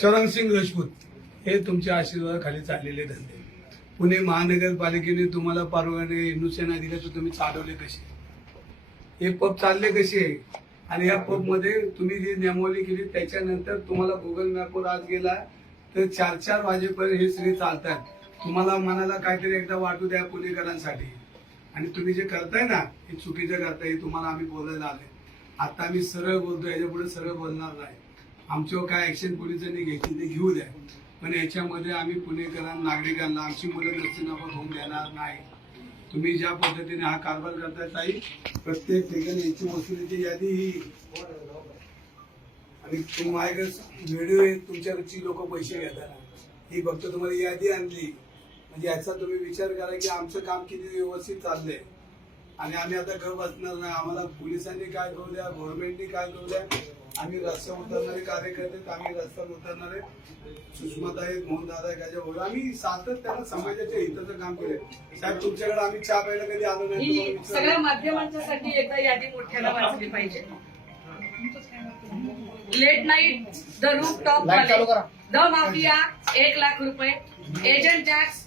चरणसिंग राजपूत हे तुमच्या आशीर्वादाखाली चाललेले धंदे. पुणे महानगरपालिकेने तुम्हाला परवाने हिंदुसेना दिल्या तर तुम्ही चालवले कसे? हे पब चालले कसे? आणि या पबमध्ये तुम्ही जी नियमावली केली त्याच्यानंतर तुम्हाला गुगल मॅपवर आज गेला तर चार चार वाजेपर्यंत हे सगळे चालतात. तुम्हाला मनाला काहीतरी एकदा वाटू द्या पुणेकरांसाठी. आणि तुम्ही जे करताय ना हे चुकीचं करताय तुम्हाला आम्ही बोलायला आले आता आम्ही सरळ बोलतो याच्यापुढे सरळ बोलणार नाही. आमच्यावर काय ऍक्शन पोलिसांनी घ्यायची ते घेऊ द्या. पण याच्यामध्ये आम्ही पुणेकरांना नागरिकांना आमची मुलं नसताना होऊन देणार नाही. तुम्ही ज्या पद्धतीने हा कारभार करताय ताई प्रत्येक ठिकाणी याची वसुलीची यादी ही. आणि माझ्याकडे व्हिडिओ तुमच्याकडची लोक पैसे घेतात. ही फक्त तुम्हाला यादी आणली. म्हणजे याचा तुम्ही विचार करा की आमचं काम किती व्यवस्थित चाललंय. आणि आम्ही आता घर बसणार नाही. आम्हाला पोलिसांनी काय करू द्या गव्हर्नमेंटनी काय करू द्या आम्ही रस्त्यावर उतरणारे कार्यकर्ते आम्ही रस्त्यावर उतरणारे. सुषमाता आहेत मोहन दादा भाऊ आम्ही सातत्यानं समाजाच्या हिताचं काम केलंय साहेब तुमच्याकडे आम्ही चहा प्यायला कधी आलो नाही ही. सगळ्या माध्यमांच्यासाठी एकदा यादी मोठ्याला वाचली पाहिजे. Late night the rooftop the mafia एक लाख रुपये. Agent tax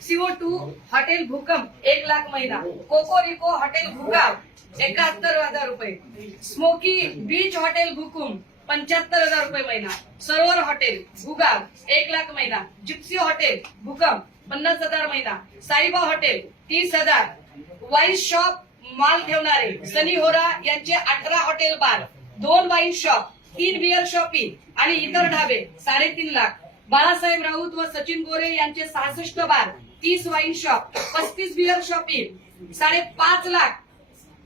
C O two भूकंप एक लाख महिना कोकोरिको हॉटेल भूगाव एकाहत्तर हजार रुपये. स्मोकी बीच हॉटेल भूकुम पंच्याहत्तर हजार रुपये महिना. सरोवर हॉटेल भूगाव एक लाख महिना. जिप्सी हॉटेल भूकंप पन्नास हजार महिना. साईबा हॉटेल तीस हजार. वाईन शॉप माल ठेवणारे सनी होरा यांचे अठरा हॉटेल बार. दोन वाईन शॉप तीन बिअर शॉपिंग आणि इतर ढाबे साडेतीन लाख. बाळासाहेब राऊत व सचिन गोरे यांचे सहासष्ट बार. तीस वाईन शॉप पस्तीस बिअर शॉपिंग साडेपाच लाख.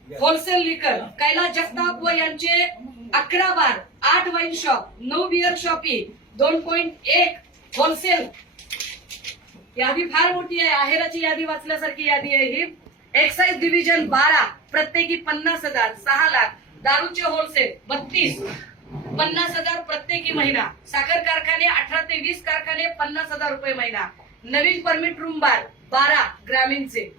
होलसेल लिकर कैलास जगताप व यांचे अकरा बार आठ वाईन शॉप नऊ बिअर शॉपिंग दोन पॉईंट एक होलसेल यादी फार मोठी आहे आहेराची यादी वाचल्यासारखी यादी आहे ही. एक्साइज डिव्हिजन बारा प्रत्येकी पन्नास हजार सहा लाख. दारूचे होलसेल बत्तीस. पन्नास हजार प्रत्येकी महिना. साखर कारखाने अठरा ते वीस कारखाने पन्नास हजार रुपये महिना. नवीन परमिट रूम बार बारा ग्रामीणचे.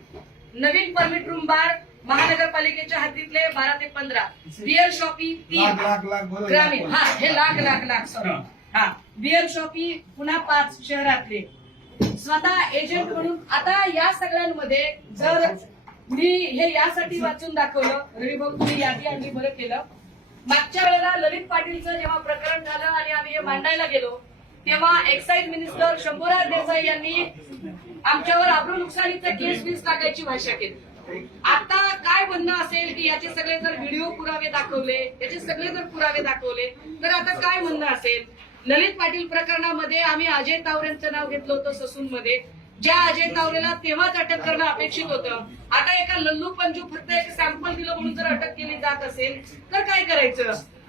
नवीन परमिट रूम बार महानगरपालिकेच्या हद्दीतले बारा ते पंधरा. बिअर शॉपी लाख लाख तीन ग्रामीण. हा हे लाख लाख लाख सॉरी हा. बिअर शॉपी पुन्हा पाच शहरातले. स्वतः एजंट म्हणून आता या सगळ्यांमध्ये जर मी हे यासाठी वाचून दाखवलं रवी भाऊ तुम्ही यादी आणली बरं केलं. मागच्या वेळेला ललित पाटीलचं जेव्हा प्रकरण झालं आणि आम्ही हे मांडायला गेलो तेव्हा एक्साईज मिनिस्टर शंभूराज देसाई यांनी आमच्यावर आब्रू नुकसानीचा केस बीस टाकायची भाषा केली. आता काय म्हणणं असेल की याचे सगळे जर व्हिडिओ पुरावे दाखवले याचे सगळे जर पुरावे दाखवले तर आता काय म्हणणं असेल? ललित पाटील प्रकरणामध्ये आम्ही अजय तावरेंचं नाव घेतलं होतं ससून मध्ये ज्या अजय तावरेला तेव्हाच अटक करणं अपेक्षित होतं. आता एका लल्लू पंजू फक्त एक सॅम्पल दिलं म्हणून जर अटक केली जात असेल तर काय करायचं?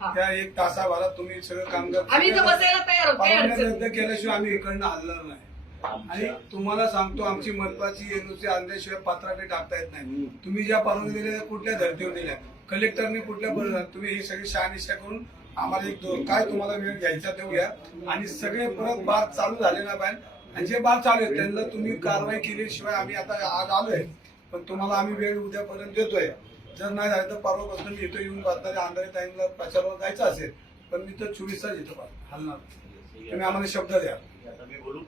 त्या एक तासाभरात तुम्ही सगळं काम करता. आम्ही इथं बसायला तयार आहोत काही परवानग्या अडचण रद्द. केल्याशिवाय आम्ही इकडनं हलणार नाही. आणि तुम्हाला सांगतो आमची मनपाची एनओसी आणल्याशिवाय पत्राटे टाकता येत नाही. तुम्ही ज्या परवानगी दिल्या त्या कुठल्या धर्तीवर दिल्या? कलेक्टरने कुठल्या बरोबर तुम्ही ही सगळी शहानिशा करून आम्हाला एक दो- काय तुम्हाला वेळ घ्यायचा देऊया आणि सगळे परत बार चालू झाले ना बाहेर? आणि जे बार चालू आहेत त्यांना तुम्ही कारवाई केल्याशिवाय आम्ही आता आज आलोय. पण तुम्हाला आम्ही वेळ उद्यापर्यंत देतोय. जर नाही झालं तर परवापासून मी इथं येऊन बसणाऱ्या अंधारे टाईमला प्रचारावर जायचं असेल पण मी तर चोवीस तास इथं हलणार. तुम्ही आम्हाला शब्द द्या. आता मी बोलू.